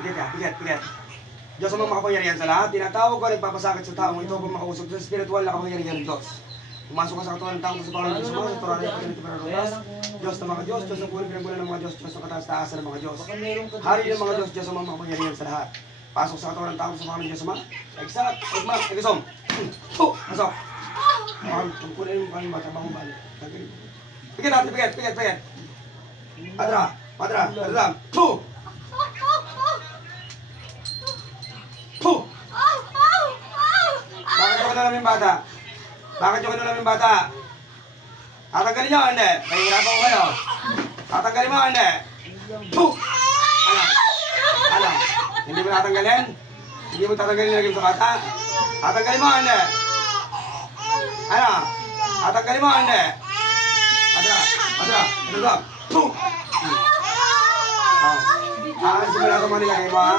Pigat ka, pigat, pigat. Diyos ang makapangyarihan sa lahat. Tinatawag ko ang nagpapasakit sa taong ito upang makausap sa spiritual na kapangyarihan ng Diyos. Pumasok ka sa katawan ng taong sa pangalan ng Diyos sa Torah na pagkalit para rulas. Diyos ng mga Diyos, Diyos ng puri pinagmula ng mga Diyos, Diyos ng kataas-taasan ng mga Diyos. Hari ng mga Diyos, Diyos ang mga makapangyarihan sa lahat. Pasok sa katawan ng taong sa pangalan ng Diyos mo. Exact, Egma, Egisom. Oh, pasok. Mahal, kung kunin mo kami bata, bangon balik. Pigat natin, pigat, pigat, pigat. Padra, padra, padra. Puh! Puh! Bakit yung kinulam yung bata? Bakit yung kinulam yung bata? Tatanggalin nyo, hindi. Nahihirapan ko kayo. Tatanggalin mo, hindi. Puh! Ano? Ano? Hindi mo tatanggalin? Hindi mo tatanggalin lagim sa bata? Tatanggalin mo, hindi. Ano? Tatanggalin mo, hindi. Adra, adra. Puh! Oh. Aalisin mo lahat ang mo, ha?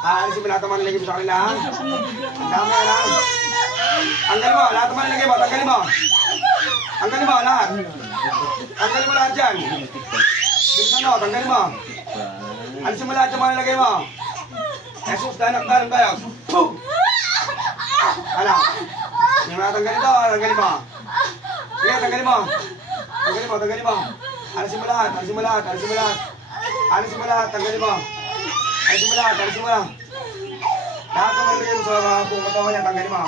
Aalisin mo lahat ang mga nilagay mo sa kanila? Ang dami na lang. Tanggalin mo, lahat ng mga nilagay mo, tanggalin mo. Tanggalin mo, lahat. Tanggalin mo lahat dyan. Bilisan mo, tanggalin mo. Alisin mo lahat yung mga nilagay mo. Jesus, danak dalang tayo. Puh! Ano? Hindi mo natanggalin to, tanggalin mo. Sige, tanggalin mo. Tanggalin mo, tanggalin mo. Alisin mo lahat, alisin mo lahat, alisin mo lahat. Alisin mo lahat, tanggalin mo. Alisin mo lahat, alisin mo lahat. Lahat ng rin sa mga buong katawan niya, tanggalin mo.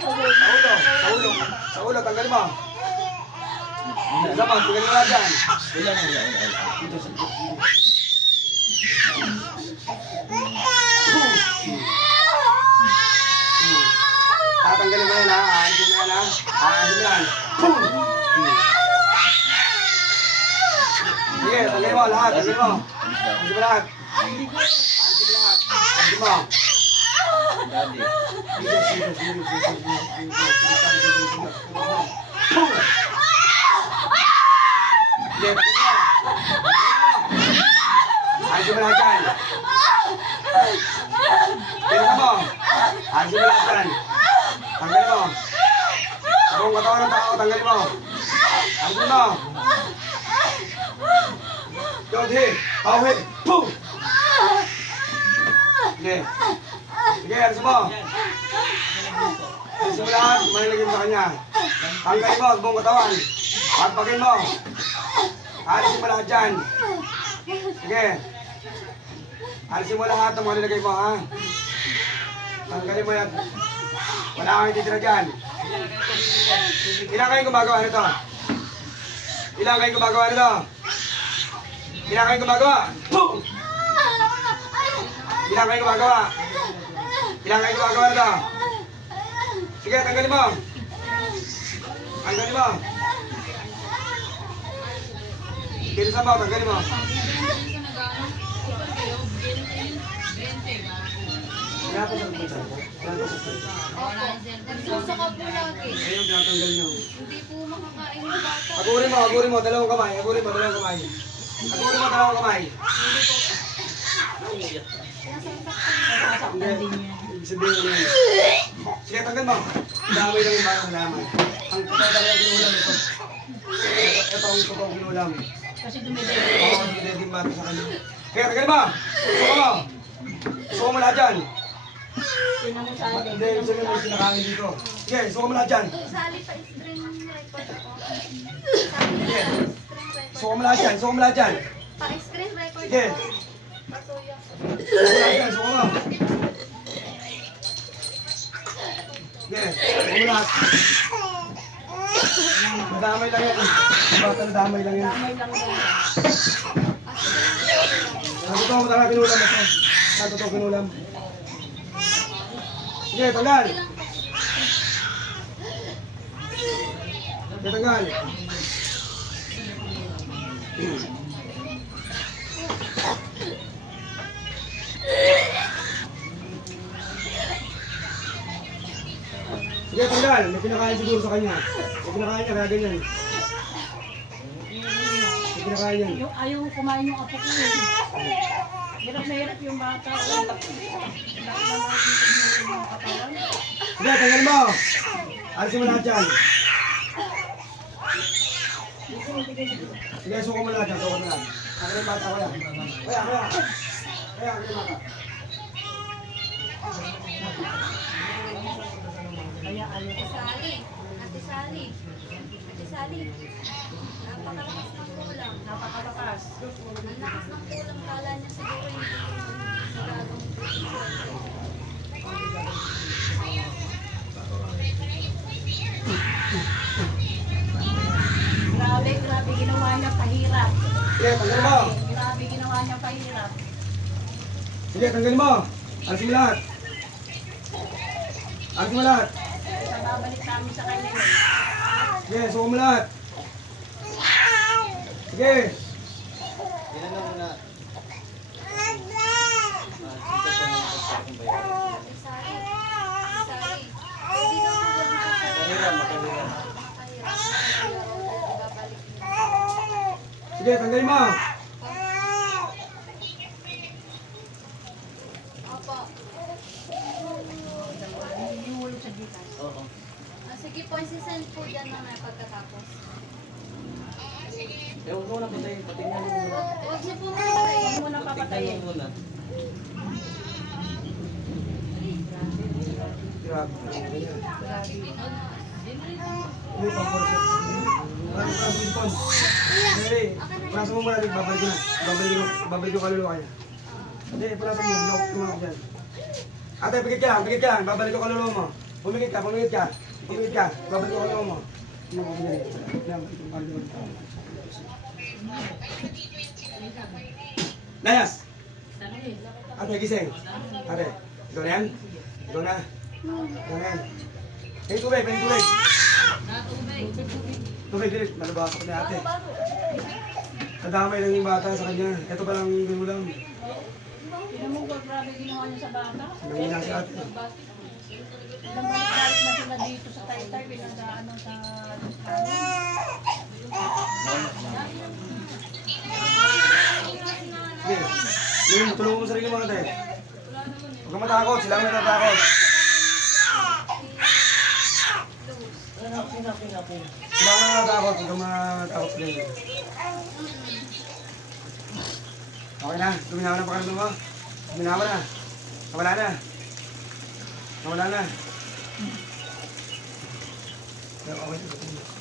Sa ulo, sa ulo, sa ulo, tanggalin mo. Sama, tanggalin mo lahat dyan. Tatanggalin mo yan ha, aalisin mo yan ha. Aalisin mo yan. Boom! Sige, tanggalin mo lahat, tanggalin mo. Aalisin mo lahat. Aalisin mo lahat. Aalisin mo. Boom! Sige, tanggalin mo. Aalisin mo lahat yan. Bilisan mo. Aalisin mo lahat yan. Tanggalin mo. Buong katawan ng tao, tanggalin mo. Alisin mo. Yodhi, pauhi, boom! Sige. Sige, alisin mo. Alisin mo lahat, manilagay mo sa kanya. Tanggalin mo, buong katawan. Pagpagin mo. Alisin mo lahat dyan. Sige. Alisin mo lahat ng mga nilagay mo, ha? Tanggalin mo yan. Wala kang ititira dyan. Ilan kayong gumagawa nito? Ilan kayong gumagawa nito? Ilan kayong gumagawa? Boom! Ilan kayong gumagawa? Ilan kayong gumagawa nito? Sige, tanggalin mo. Tanggalin mo. Bilisan mo, tanggalin mo. Nagsusaka po lagi. Ayun, tinatanggal niyo. Hindi po makakain yung bata. Agurin mo, agurin mo, dalawang kamay. Agurin mo, dalawang kamay. Agurin mo, dalawang kamay. Sabihin. Sige, tanggal mo. Damay lang yung bago sa laman. Ang totoo talaga kinulam ito. Ito ang totoo kinulam. Kasi dumidede. Oo, na din bata sa kanya. Kaya tanggal mo. Suko mo. Suko mo lahat dyan. Hindi, sabihin mo sinakain dito. Sige, suko mo lahat dyan. Sali pa string record ako. Sige. Suko mo lahat dyan. Suko mo lahat dyan. Pa-screen record Sige. ako. Pasuyo. Suko mo lahat dyan. Suko mo. Sige, suko mo lahat. Madamay lang yan. Bata nadamay lang yan. Damay lang yan. Ang totoo mo talaga kinulam ito. Ang totoo kinulam. Sige, tanggal. Sige, tanggal. Sige, tanggal. May pinakain siguro sa kanya. May pinakain niya, kaya ganyan. May pinakain yan. Yung, ayaw kumain yung apo ko eh. Hirap na hirap yung bata. Hirap na yung katawan. Sige, tanggal mo. Alisin mo lahat yan. Sige, suko mo lahat suko mo lahat. Ako yung bata ko yan. Kaya, kaya. Kaya, ako yung bata. Kaya ano, Ate Sally. Ate Sally. Ate Sally. Napakalakas ng kulang. napakalakas. Ang lakas ng kulang. Kala niya siguro yung sigurong Grabe, grabe ginawa niya pahirap. Sige, tanggalin mo. Niya pahirap. Sige, tanggalin mo. Alisin mo lahat. Alisin mo lahat. Sa babalik namin sa kanya. Sige, suko mo lahat. Sige. Ilan na muna? Ate Sally. Ate Sally. Pwede daw po ba mga Makahiram, makahiram. Babalik niyo. Sige, tanggalin mo. Opo. Hinihulog sa gitas. Oo. Ah, sige po, sisend po dyan na pagkatapos. Eh, huwag mo na patayin. Patingnan mo muna. Huwag niyo po muna tayo. Huwag mo na Patingnan papatayin. mo muna. Grabe. Grabe. Hindi, pang-process. Parang parang response. Hindi, pulasan mo muna rin, babalik na. Babalik ko, babalik ko kaluluwa niya. Hindi, pulasan mo, ako dyan. Ate, pigit ka lang, pigit ka lang, babalik ko kaluluwa mo. Pumigit ka, pumigit ka. Pumigit ka, babalik ko kaluluwa mo. Layas! Ate, gising. Ate, ikaw na yan? Ikaw na. Ikaw na yan. May tubig, may tubig. Tubig, dilit. Malabasok na ate. Nadamay lang yung bata sa kanya. Ito pa lang yung ulam. Tignan mo, grabe ginawa niya sa bata. Nangina si ate. Ilang balik-balik na sila dito sa Taytay, pinag-ano sa. Ngayon, tulungan mo sarili mo ate. Huwag kang matakot. Sila ang natatakot. Sila ang natatakot. Huwag kang matakot inyo. Okay na. Tuminawa na pakiramdam mo. Tuminawa na. Nawala na. Nawala na. Pero okay.